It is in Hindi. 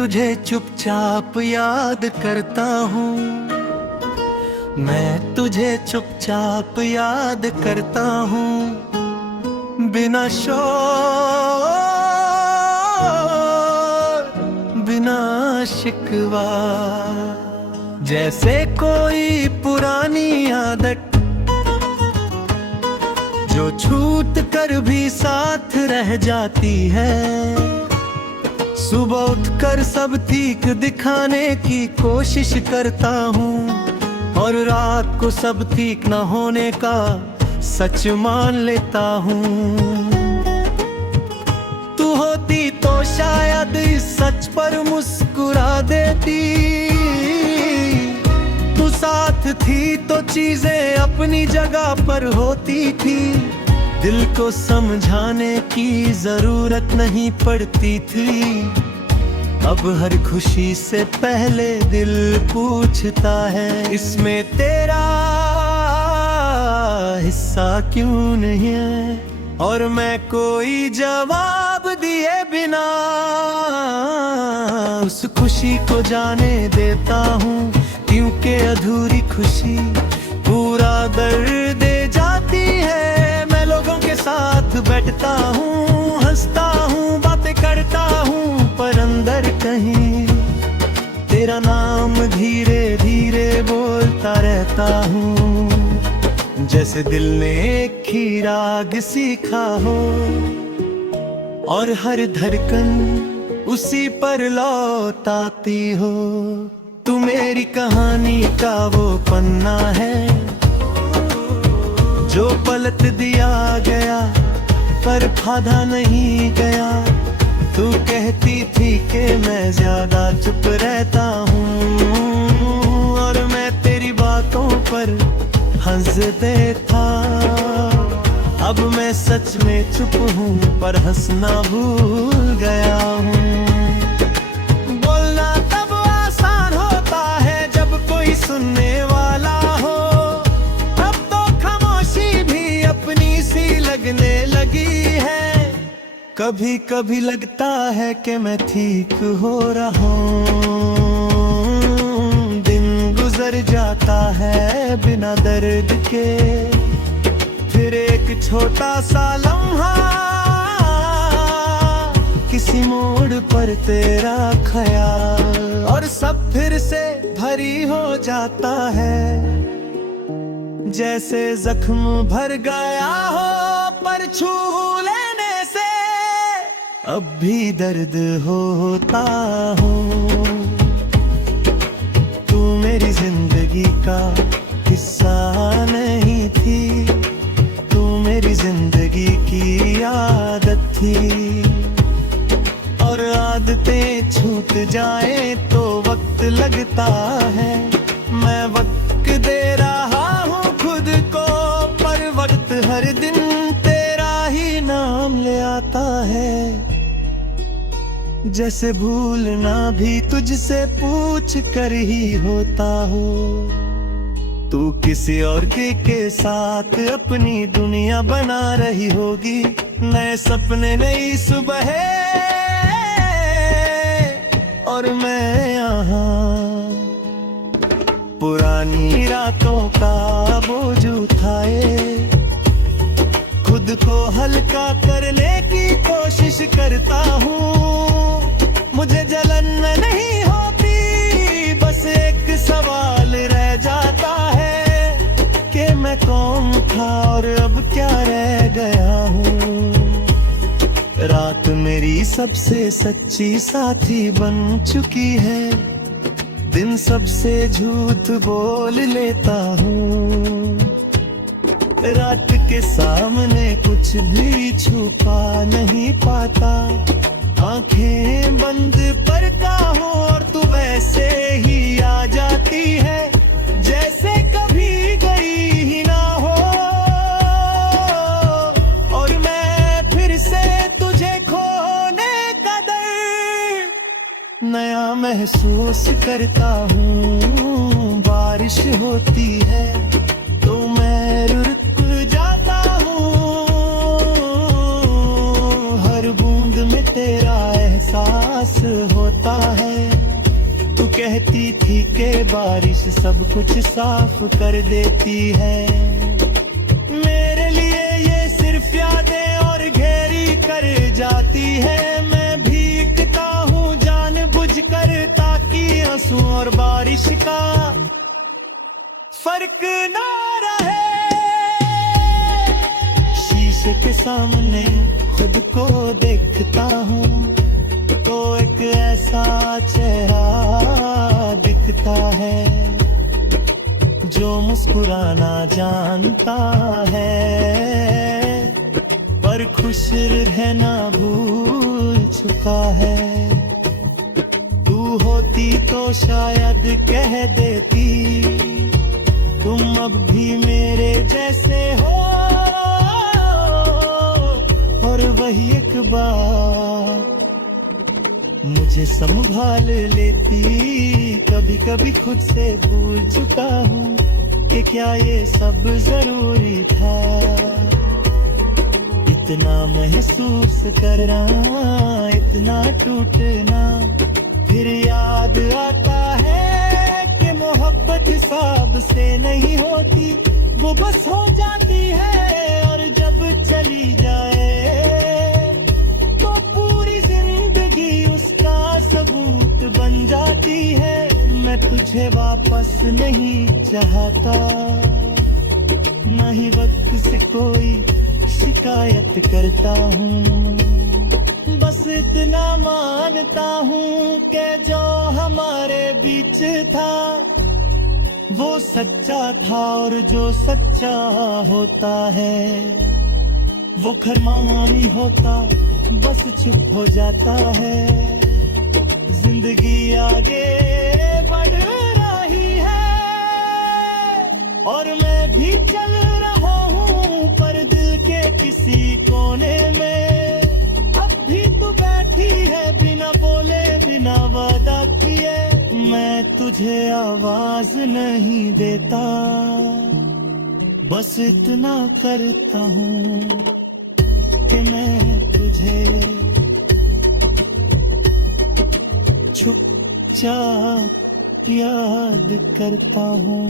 तुझे चुपचाप याद करता हूँ, मैं तुझे चुपचाप याद करता हूँ, बिना शोर बिना शिकवा। जैसे कोई पुरानी आदत जो छूट कर भी साथ रह जाती है। सुबह उठकर सब ठीक दिखाने की कोशिश करता हूँ और रात को सब ठीक न होने का सच मान लेता हूँ। तू होती तो शायद इस सच पर मुस्कुरा देती, तू साथ थी तो चीजें अपनी जगह पर होती थी। दिल को समझाने की जरूरत नहीं पड़ती थी, अब हर खुशी से पहले दिल पूछता है, इसमें तेरा हिस्सा क्यों नहीं है। और मैं कोई जवाब दिए बिना उस खुशी को जाने देता हूँ, क्योंकि अधूरी खुशी पूरा दर्द दे जाती है। मैं लोगों के साथ बैठता हूँ, हंसता हूँ, बातें करता हूँ, पर अंदर कहीं तेरा नाम धीरे धीरे बोलता रहता हूँ। जैसे दिल ने एक ही राग सीखा हो और हर धड़कन उसी पर लौट आती हो। तू मेरी कहानी का वो पन्ना है जो पलट दिया गया पर फादा नहीं गया। तू कहती थी कि मैं ज्यादा चुप रहता हूँ और मैं तेरी बातों पर हंसते था। अब मैं सच में चुप हूँ पर हंसना भूल गया हूँ। बोलना तब आसान होता है जब कोई सुनने वाला हो, अब तो खामोशी भी अपनी सी लगने लगी है। कभी कभी लगता है कि मैं ठीक हो रहा हूँ, दिन गुजर जाता है बिना दर्द के। फिर एक छोटा सा लम्हा किसी मोड़ पर तेरा ख्याल और सब फिर से भरी हो जाता है। जैसे जख्म भर गया हो पर छू लेने से अब भी दर्द होता हो। तू मेरी जिंदगी का हिस्सा नहीं थी, तू मेरी जिंदगी की आदत थी। और आदतें छूट जाए तो वक्त लगता है, मैं वक्त दे रहा हूँ खुद को, पर वक्त हर दिन तेरा ही नाम ले आता है। जैसे भूलना भी तुझसे पूछ कर ही होता हो। तू किसी और के साथ अपनी दुनिया बना रही होगी, नए सपने नई सुबह और मैं यहाँ पुरानी रातों का बोझ उठाए, खुद को हल्का करने की कोशिश करता हूँ। मुझे जलन नहीं होती, बस एक सवाल रह जाता है कि मैं कौन था और अब क्या रह गया हूँ। रात मेरी सबसे सच्ची साथी बन चुकी है, दिन सबसे झूठ बोल लेता हूँ। रात के सामने कुछ भी छुपा नहीं पाता, आंखें बंद करता हूँ और तू वैसे ही आ जाती है जैसे कभी गई ही ना हो। और मैं फिर से तुझे खोने का दर्द नया महसूस करता हूँ। बारिश होती है तो मैं रुक जाता हूँ, हर बूंद में तेरा एहसास होता है। फीके बारिश सब कुछ साफ कर देती है। मेरे लिए ये सिर्फ यादें और घेरी कर जाती है। मैं भीगता हूँ जानबूझकर ताकि आंसू और बारिश का फर्क ना रहे। शीशे के सामने खुद को देखता हूँ तो एक ऐसा चेहरा दिखता है जो मुस्कुराना जानता है, पर खुश रहना भूल चुका है। तू होती तो शायद कह देती तुम अब भी मेरे जैसे हो, और वही एक बार मुझे संभाल लेती। कभी कभी खुद से भूल चुका हूँ कि क्या ये सब जरूरी था। इतना महसूस करना, इतना टूटना, फिर याद आता है कि मोहब्बत हिसाब से नहीं होती, वो बस हो जाती है। और जब चली जाए तो पूरी जिंदगी उसका सबूत बन जाती है। मैं तुझे वापस नहीं चाहता, न ही वक्त से कोई शिकायत करता हूँ। बस इतना मानता हूँ कि जो हमारे बीच था वो सच्चा था, और जो सच्चा होता है वो खरमानी होता बस चुप हो जाता है। जिंदगी आगे बढ़ रही है और मैं भी चल रहा हूँ, पर दिल के किसी कोने में अब भी तू बैठी है बिना बोले बिना वादा किए। मैं तुझे आवाज नहीं देता, बस इतना करता हूँ कि मैं तुझे चुपचाप याद करता हूँ।